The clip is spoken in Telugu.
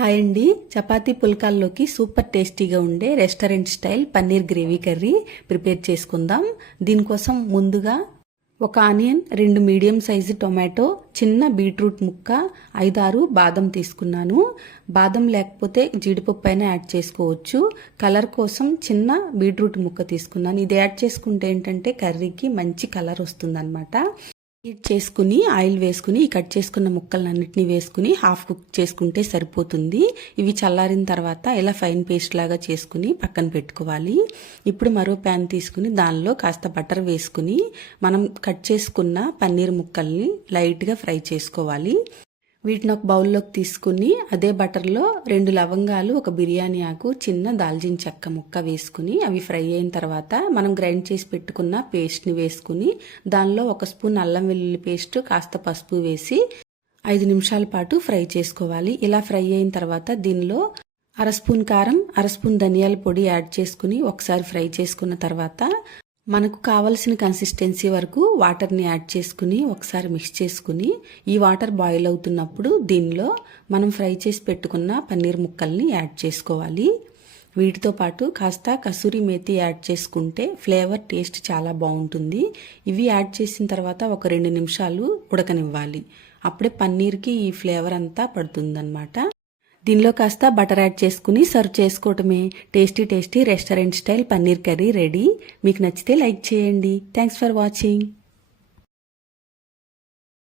హాయ్ అండి. చపాతీ పుల్కాల్లోకి సూపర్ టేస్టీగా ఉండే restaurant style paneer gravy curry prepare చేసుకుందాం. దీనికోసం ముందుగా ఒక ఆనియన్ రెండు మీడియం సైజు టొమాటో చిన్న బీట్రూట్ ముక్క ఐదారు బాదం తీసుకున్నాను. బాదం లేకపోతే జీడిపప్పు అయినా యాడ్ చేసుకోవచ్చు. కలర్ కోసం చిన్న బీట్రూట్ ముక్క తీసుకున్నాను. ఇది యాడ్ చేసుకుంటే ఏంటంటే కర్రీకి మంచి కలర్ వస్తుందన్నమాట. హీట్ చేసుకుని ఆయిల్ వేసుకుని ఈ కట్ చేసుకున్న ముక్కలన్నిటిని వేసుకుని హాఫ్ కుక్ చేసుకుంటే సరిపోతుంది. ఇవి చల్లారిన తర్వాత ఇలా ఫైన్ పేస్ట్ లాగా చేసుకుని పక్కన పెట్టుకోవాలి. ఇప్పుడు మరో ప్యాన్ తీసుకుని దానిలో కాస్త బటర్ వేసుకుని మనం కట్ చేసుకున్న పన్నీర్ ముక్కల్ని లైట్గా ఫ్రై చేసుకోవాలి. వీటిని ఒక బౌల్లోకి తీసుకుని అదే బటర్లో రెండు లవంగాలు ఒక బిర్యానీ ఆకు చిన్న దాల్చిన చెక్క ముక్క వేసుకుని అవి ఫ్రై అయిన తర్వాత మనం గ్రైండ్ చేసి పెట్టుకున్న పేస్ట్ని వేసుకుని దానిలో ఒక స్పూన్ అల్లం వెల్లుల్లి పేస్ట్ కాస్త పసుపు వేసి ఐదు నిమిషాల పాటు ఫ్రై చేసుకోవాలి. ఇలా ఫ్రై అయిన తర్వాత దీనిలో అర స్పూన్ కారం అర స్పూన్ ధనియాల పొడి యాడ్ చేసుకుని ఒకసారి ఫ్రై చేసుకున్న తర్వాత మనకు కావలసిన కన్సిస్టెన్సీ వరకు వాటర్ని యాడ్ చేసుకుని ఒకసారి మిక్స్ చేసుకుని ఈ వాటర్ బాయిల్ అవుతున్నప్పుడు దీనిలో మనం ఫ్రై చేసి పెట్టుకున్న పన్నీర్ ముక్కల్ని యాడ్ చేసుకోవాలి. వీటితో పాటు కాస్త కసూరి మేతి యాడ్ చేసుకుంటే ఫ్లేవర్ టేస్ట్ చాలా బాగుంటుంది. ఇవి యాడ్ చేసిన తర్వాత ఒక రెండు నిమిషాలు ఉడకనివ్వాలి. అప్పుడే పన్నీర్కి ఈ ఫ్లేవర్ అంతా పడుతుందన్నమాట. దీనిలో కాస్త బటర్ యాడ్ చేసుకుని సర్వ్ చేసుకోవటమే. Tasty tasty restaurant style paneer curry ready. మీకు నచ్చితే లైక్ చేయండి. Thanks for watching